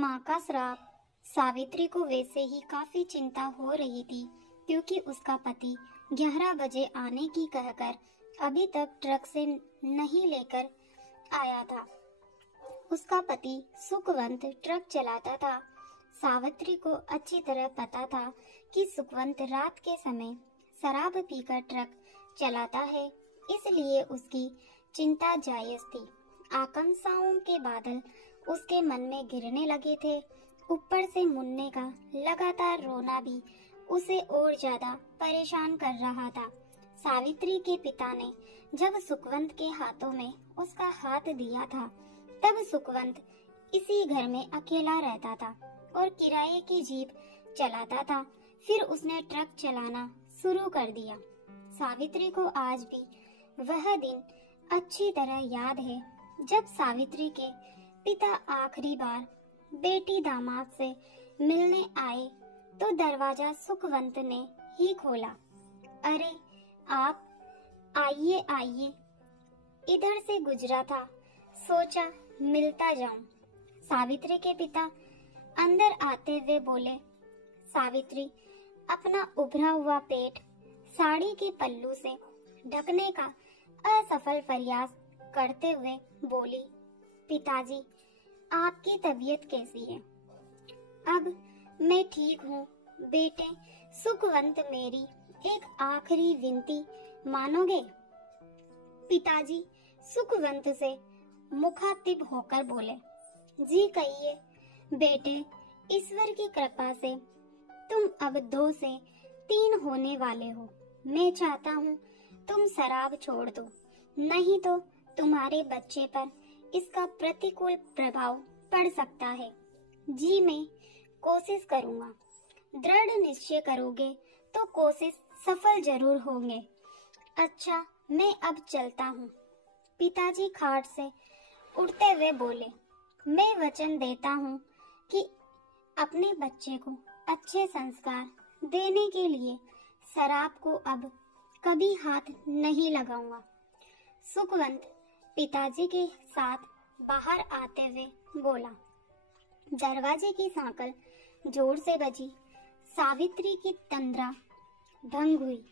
माँ का श्राप। सावित्री को वैसे ही काफी चिंता हो रही थी क्योंकि उसका पति 11 बजे आने की कहकर अभी तक ट्रक से नहीं लेकर आया था। उसका पति सुखवंत ट्रक चलाता था। सावित्री को अच्छी तरह पता था कि सुखवंत रात के समय शराब पीकर ट्रक चलाता है, इसलिए उसकी चिंता जायज थी। आकांक्षाओं के बादल उसके मन में गिरने लगे थे। ऊपर से मुन्ने का लगातार रोना भी उसे और ज्यादा परेशान कर रहा था। सावित्री के पिता ने जब सुखवंत के हाथों में उसका हाथ दिया था, तब सुखवंत इसी घर में अकेला रहता था और किराए की जीप चलाता था। फिर उसने ट्रक चलाना शुरू कर दिया। सावित्री को आज भी वह दिन अच्छी तरह याद है जब सावित्री के पिता आखिरी बार बेटी दामाद से मिलने आए तो दरवाजा सुखवंत ने ही खोला। अरे आप आइए आइए, इधर से गुजरा था, सोचा मिलता जाऊं। सावित्री के पिता अंदर आते हुए बोले। सावित्री अपना उभरा हुआ पेट साड़ी के पल्लू से ढकने का असफल प्रयास करते हुए बोली, पिताजी आपकी तबीयत कैसी है? अब मैं ठीक हूँ बेटे। सुखवंत मेरी एक आखिरी विनती मानोगे? पिताजी सुखवंत से मुखातिब होकर बोले। जी कहिए बेटे, ईश्वर की कृपा से तुम अब 2 से 3 होने वाले हो। मैं चाहता हूँ तुम शराब छोड़ दो, नहीं तो तुम्हारे बच्चे पर इसका प्रतिकूल प्रभाव पड़ सकता है। जी मैं कोशिश करूँगा। दृढ़ निश्चय करोगे तो कोशिश सफल जरूर होंगे। अच्छा मैं अब चलता हूँ। पिताजी खाट से उठते हुए बोले। मैं वचन देता हूँ कि अपने बच्चे को अच्छे संस्कार देने के लिए शराब को अब कभी हाथ नहीं लगाऊंगा। सुखवंत पिताजी के साथ बाहर आते हुए बोला। दरवाजे की सांकल जोर से बजी। सावित्री की तंद्रा भंग हुई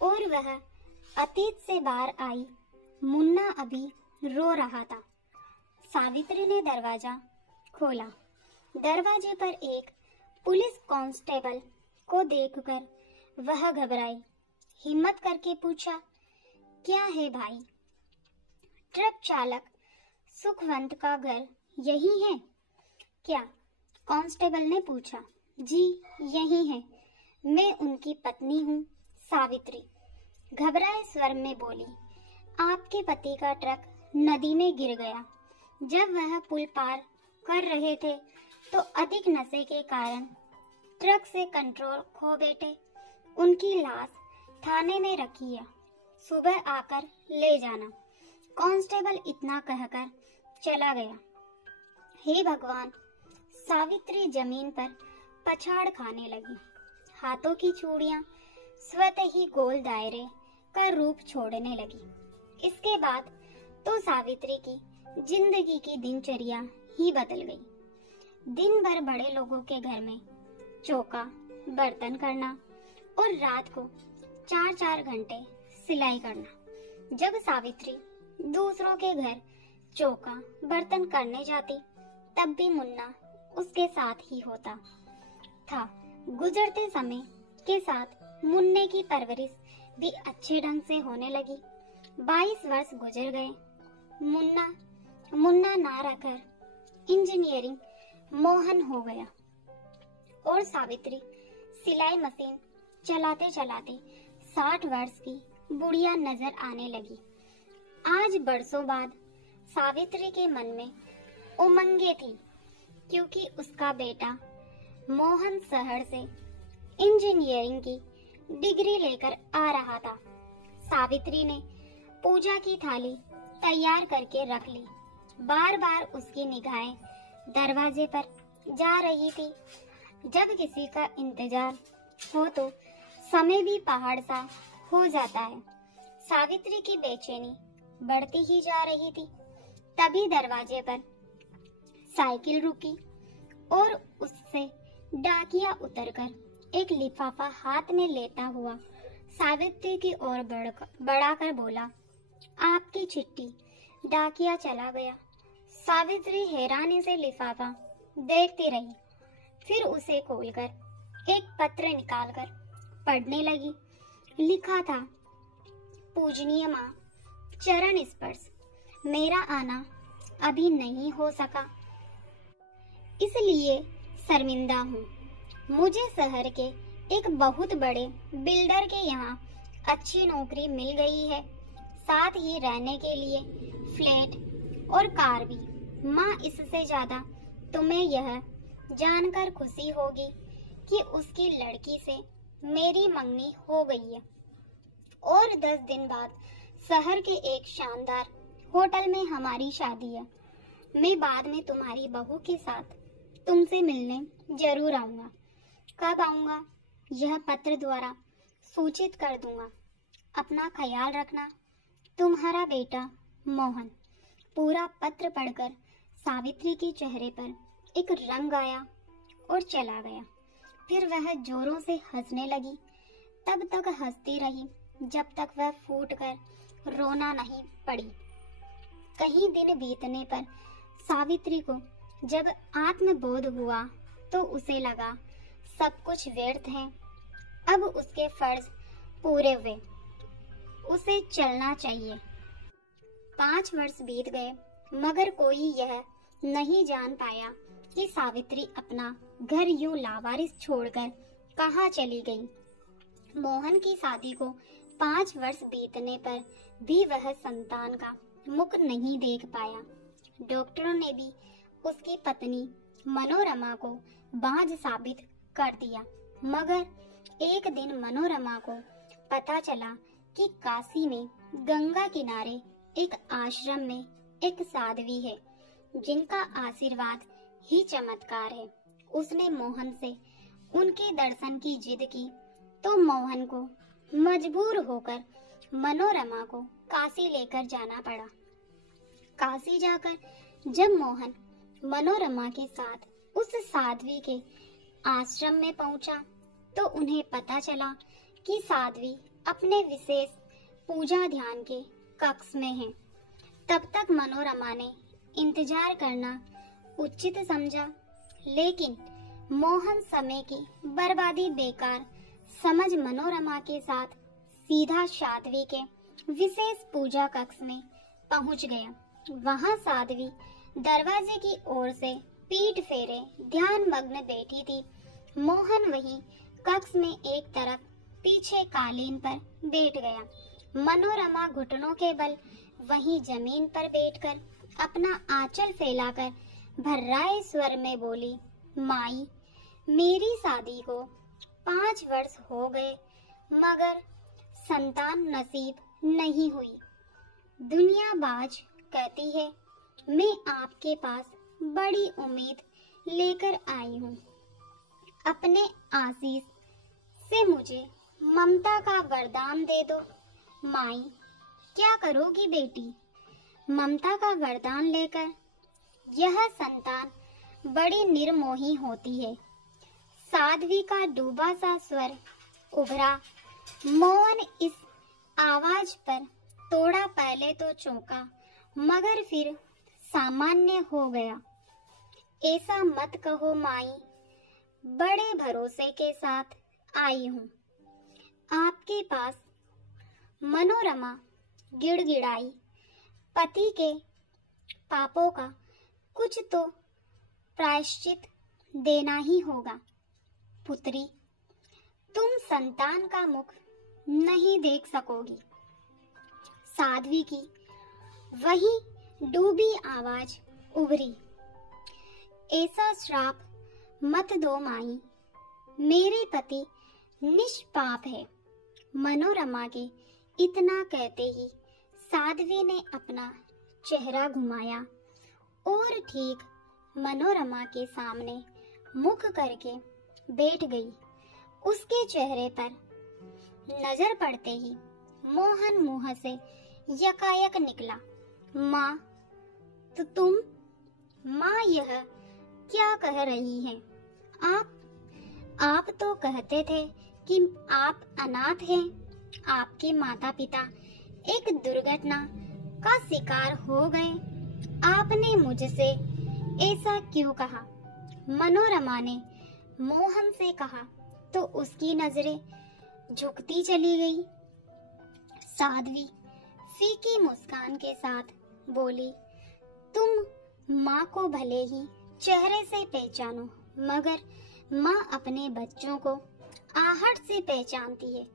और वह अतीत से बाहर आई। मुन्ना अभी रो रहा था। सावित्री ने दरवाजा खोला। दरवाजे पर एक पुलिस कांस्टेबल को देखकर वह घबराई। हिम्मत करके पूछा, क्या है भाई? ट्रक चालक सुखवंत का घर यही है क्या? कांस्टेबल ने पूछा। जी यही है, मैं उनकी पत्नी हूँ सावित्री, घबराए स्वर में बोली। आपके पति का ट्रक नदी में गिर गया। जब वह पुल पार कर रहे थे तो अधिक नशे के कारण ट्रक से कंट्रोल खो बैठे। उनकी लाश थाने में रखी है, सुबह आकर ले जाना। कांस्टेबल इतना कहकर चला गया। हे भगवान! सावित्री जमीन पर पछाड़ खाने लगी। हाथों की चूड़ियां स्वतः ही गोल दायरे का रूप छोड़ने लगी। इसके बाद तो सावित्री की जिंदगी की दिनचर्या ही बदल गई। दिन भर बड़े लोगों के घर में चौका बर्तन करना और रात को 4-4 घंटे सिलाई करना। जब सावित्री दूसरों के घर चौका बर्तन करने जाती, तब भी मुन्ना उसके साथ ही होता था। गुजरते समय के साथ मुन्ने की परवरिश भी अच्छे ढंग से होने लगी। 22 वर्ष गुजर गए। मुन्ना ना रहकर इंजीनियरिंग मोहन हो गया और सावित्री सिलाई मशीन चलाते चलाते 60 वर्ष की बुढ़िया नजर आने लगी। आज बरसों बाद सावित्री के मन में उमंगे थी क्योंकि उसका बेटा मोहन शहर से इंजीनियरिंग की डिग्री लेकर आ रहा था। सावित्री ने पूजा की थाली तैयार करके रख ली। बार बार उसकी निगाहें दरवाजे पर जा रही थी। जब किसी का इंतजार हो तो समय भी पहाड़ सा हो जाता है। सावित्री की बेचैनी बढ़ती ही जा रही थी। तभी दरवाजे पर साइकिल रुकी और उससे डाकिया उतरकर एक लिफाफा हाथ में लेता हुआ सावित्री की ओर बढ़ाकर बोला, आपकी चिट्ठी। डाकिया चला गया। सावित्री हैरानी से लिफाफा देखती रही, फिर उसे खोलकर एक पत्र निकालकर पढ़ने लगी। लिखा था, पूजनीय माँ, चरण स्पर्श, मेरा आना अभी नहीं हो सका, इसलिए शर्मिंदा हूँ। मुझे शहर के एक बहुत बड़े बिल्डर के यहाँ अच्छी नौकरी मिल गई है, साथ ही रहने के लिए फ्लैट और कार भी। माँ, इससे ज्यादा तुम्हें यह जानकर खुशी होगी कि उसकी लड़की से मेरी मंगनी हो गई है और 10 दिन बाद शहर के एक शानदार होटल में हमारी शादी है। मैं बाद में तुम्हारी बहू के साथ तुमसे मिलने जरूर आऊंगा। कब आऊंगा यह पत्र द्वारा सूचित कर दूंगा। अपना ख्याल रखना, तुम्हारा बेटा मोहन। पूरा पत्र पढ़कर सावित्री के चेहरे पर एक रंग आया और चला गया। फिर वह जोरों से हंसने लगी। तब तक हंसती रही जब तक वह फूटकर रोना नहीं पड़ी। कई दिन बीतने पर सावित्री को जब आत्मबोध हुआ तो उसे लगा सब कुछ व्यर्थ है। अब उसके फर्ज पूरे हुए, उसे चलना चाहिए। 5 वर्ष बीत गए मगर कोई यह नहीं जान पाया कि सावित्री अपना घर यूं लावारिस छोड़कर कहाँ चली गई। मोहन की शादी को 5 वर्ष बीतने पर भी वह संतान का मुख नहीं देख पाया। डॉक्टरों ने भी उसकी पत्नी मनोरमा को बांझ साबित कर दिया। मगर एक दिन मनोरमा को पता चला कि काशी में गंगा किनारे एक आश्रम में एक साध्वी है जिनका आशीर्वाद ही चमत्कार है। उसने मोहन से उनके दर्शन की जिद की तो मोहन को मजबूर होकर मनोरमा को काशी लेकर जाना पड़ा। काशी जाकर जब मोहन मनोरमा के साथ उस साध्वी के आश्रम में पहुंचा तो उन्हें पता चला कि साध्वी अपने विशेष पूजा ध्यान के कक्ष में है। तब तक मनोरमा ने इंतजार करना उचित समझा, लेकिन मोहन समय की बर्बादी बेकार समझ मनोरमा के साथ सीधा साध्वी के विशेष पूजा कक्ष में पहुंच गया। वहां साध्वी दरवाजे की ओर से पीठ फेरे ध्यान मग्न बैठी थी। मोहन वहीं कक्ष में एक तरफ पीछे कालीन पर बैठ गया। मनोरमा घुटनों के बल वहीं जमीन पर बैठकर अपना आंचल फैलाकर भर्राए स्वर में बोली, माई, मेरी शादी को 5 वर्ष हो गए मगर संतान नसीब नहीं हुई। दुनियाबाज कहती है मैं आपके पास बड़ी उम्मीद लेकर आई हूँ। अपने आशीष से मुझे ममता का वरदान दे दो। माई, क्या करोगी बेटी? ममता का वरदान लेकर यह संतान बड़ी निर्मोही होती है। साध्वी का डूबा सा स्वर उभरा। मोहन इस आवाज पर थोड़ा पहले तो चौंका मगर फिर सामान्य हो गया। ऐसा मत कहो माई, बड़े भरोसे के साथ आई हूँ आपके पास। मनोरमा गिड़गिड़ाई, पति के पापों का कुछ तो प्रायश्चित देना ही होगा। पुत्री, तुम संतान का मुख नहीं देख सकोगी। साध्वी की वही डूबी आवाज उभरी। ऐसा श्राप मत दो माई, मेरे पति निष्पाप है। मनोरमा के इतना कहते ही साध्वी ने अपना चेहरा घुमाया और ठीक मनोरमा के सामने मुख करके बैठ गई। उसके चेहरे पर नजर पड़ते ही मोहन मुंह से यकायक निकला, माँ, तो तुम? माँ, यह क्या कह रही हैं? आप तो कहते थे कि आप अनाथ हैं। आपके माता पिता एक दुर्घटना का शिकार हो गए। आपने मुझसे ऐसा क्यों कहा? मनोरमा ने मोहन से कहा तो उसकी नजरें झुकती चली गई। साध्वी फीकी मुस्कान के साथ बोली, तुम माँ को भले ही चेहरे से पहचानो, मगर माँ अपने बच्चों को आहट से पहचानती है।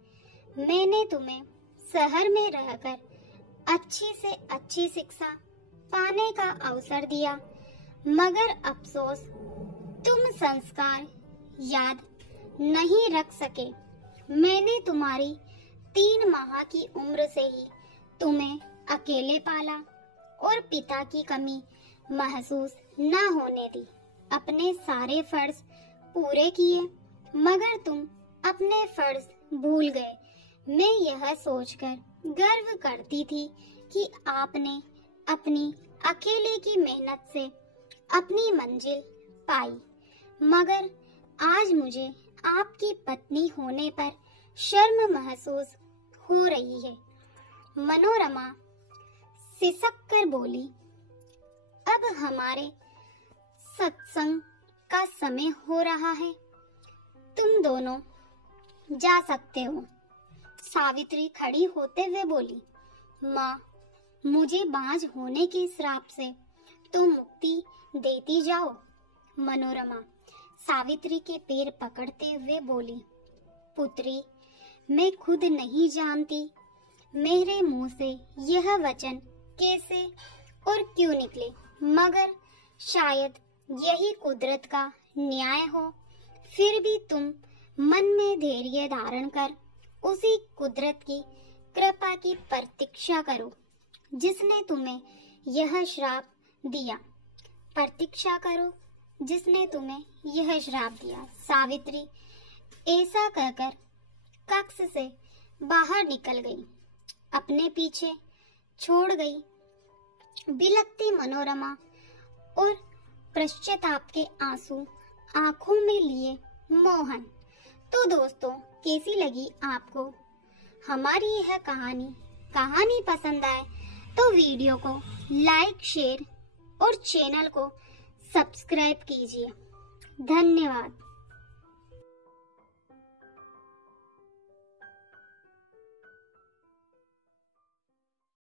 मैंने तुम्हें शहर में रहकर अच्छी से अच्छी शिक्षा पाने का अवसर दिया, मगर अफसोस तुम संस्कार याद नहीं रख सके। मैंने तुम्हारी 3 माह की उम्र से ही तुम्हें अकेले पाला और पिता की कमी महसूस न होने दी। अपने सारे फर्ज पूरे किए, मगर तुम अपने फर्ज भूल गए। मैं यह सोचकर गर्व करती थी कि आपने अपनी अकेले की मेहनत से अपनी मंजिल पाई, मगर आज मुझे आपकी पत्नी होने पर शर्म महसूस हो रही है। मनोरमा सिसक कर बोली, अब हमारे सत्संग का समय हो रहा है, तुम दोनों जा सकते हो। सावित्री खड़ी होते हुए बोली, माँ, मुझे बांझ होने के श्राप से तो मुक्ति देती जाओ। मनोरमा सावित्री के पैर पकड़ते हुए बोली, पुत्री, मैं खुद नहीं जानती मेरे मुंह से यह वचन कैसे और क्यों निकले, मगर शायद यही कुदरत का न्याय हो। फिर भी तुम मन में धैर्य धारण कर उसी कुदरत की कृपा की प्रतीक्षा करो जिसने तुम्हें यह श्राप दिया। प्रतीक्षा करो जिसने तुम्हें यह श्राप दिया। सावित्री ऐसा कहकर कक्ष से बाहर निकल गई, अपने पीछे छोड़ गई बिलखती मनोरमा और पश्चाताप के आंसू आंखों में लिए मोहन। तो दोस्तों, कैसी लगी आपको हमारी यह कहानी पसंद आए तो वीडियो को लाइक, शेयर और चैनल को सब्सक्राइब कीजिए। धन्यवाद।